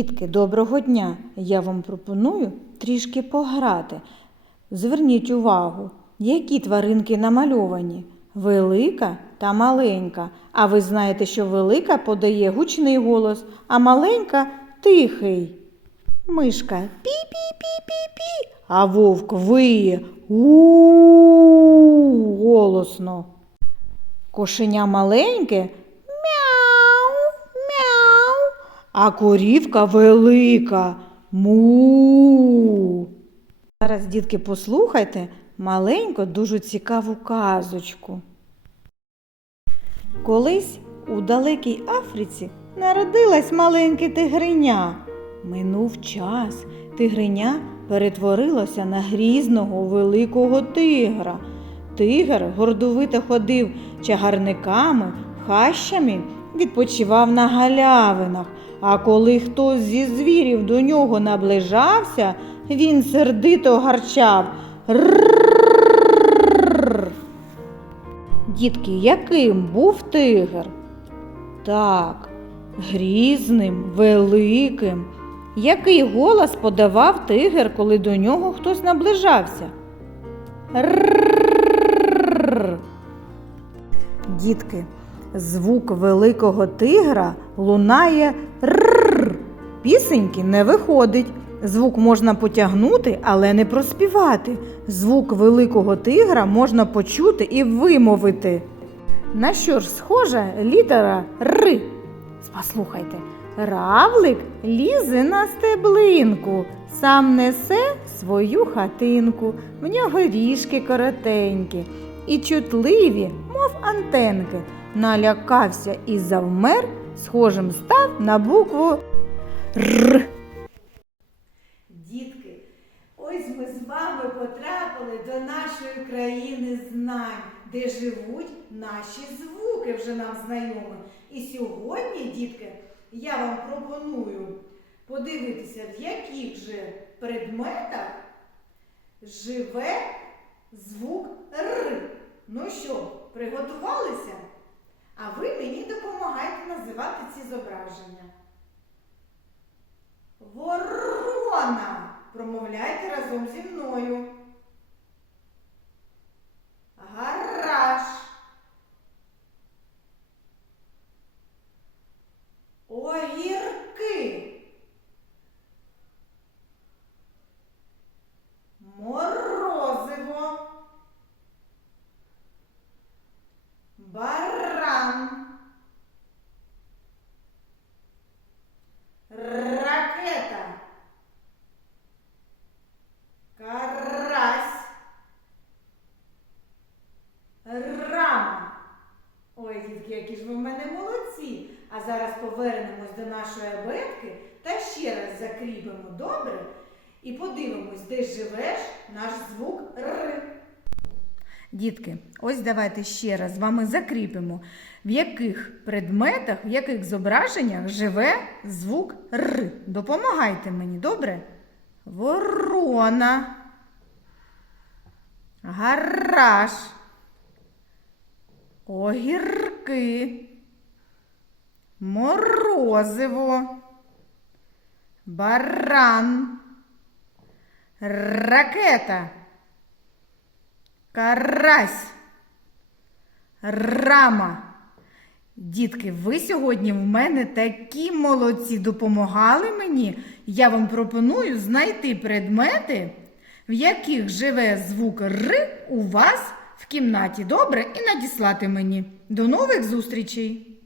Дітки, доброго дня! Я вам пропоную трішки пограти. Зверніть увагу, які тваринки намальовані? Велика та маленька. А ви знаєте, що велика подає гучний голос, а маленька тихий. Мишка пі-пі-пі-пі-пі, а вовк виє у голосно. Кошеня маленьке а корівка велика му. Зараз, дітки, послухайте маленьку, дуже цікаву казочку. Колись у далекій Африці народилась маленьке тигриня. Минув час. Тигриня перетворилося на грізного великого тигра. Тигр гордовито ходив чагарниками, хащами, відпочивав на галявинах. А коли хтось зі звірів до нього наближався, він сердито гарчав. Дітки, яким був тигр? Так, грізним, великим. Який голос подавав тигр, коли до нього хтось наближався? Дітки звук великого тигра лунає рррр. Пісеньки не виходить. Звук можна потягнути, але не проспівати. Звук великого тигра можна почути і вимовити. На що ж схожа літера Р? Послухайте. Равлик лізе на стеблинку, сам несе свою хатинку, в нього ріжки коротенькі і чутливі, мов антенки. Налякався і завмер, схожим став на букву Р. Дітки, ось ми з вами потрапили до нашої країни знань, де живуть наші звуки вже нам знайомі. І сьогодні, дітки, я вам пропоную подивитися, в яких же предметах живе звук Р. Ну що, приготувалися? А ви мені допомагайте називати ці зображення. Ворона. Промовляйте разом зі мною. Гараж. Огірки. Морозиво. Баран. Ракета. Карась. Рама. Ой, дітки, які ж ви в мене молодці. А зараз повернемось до нашої абетки та ще раз закріпимо добре і подивимось, де живеш наш звук Р. Дітки, ось давайте ще раз з вами закріпимо, в яких предметах, в яких зображеннях живе звук Р. Допомагайте мені, добре? Ворона. Гараж. Огірки. Морозиво. Баран. Ракета. Карась. Рама. Дітки, ви сьогодні в мене такі молодці допомагали мені. Я вам пропоную знайти предмети, в яких живе звук Р у вас в кімнаті. Добре? І надіслати мені. До нових зустрічей!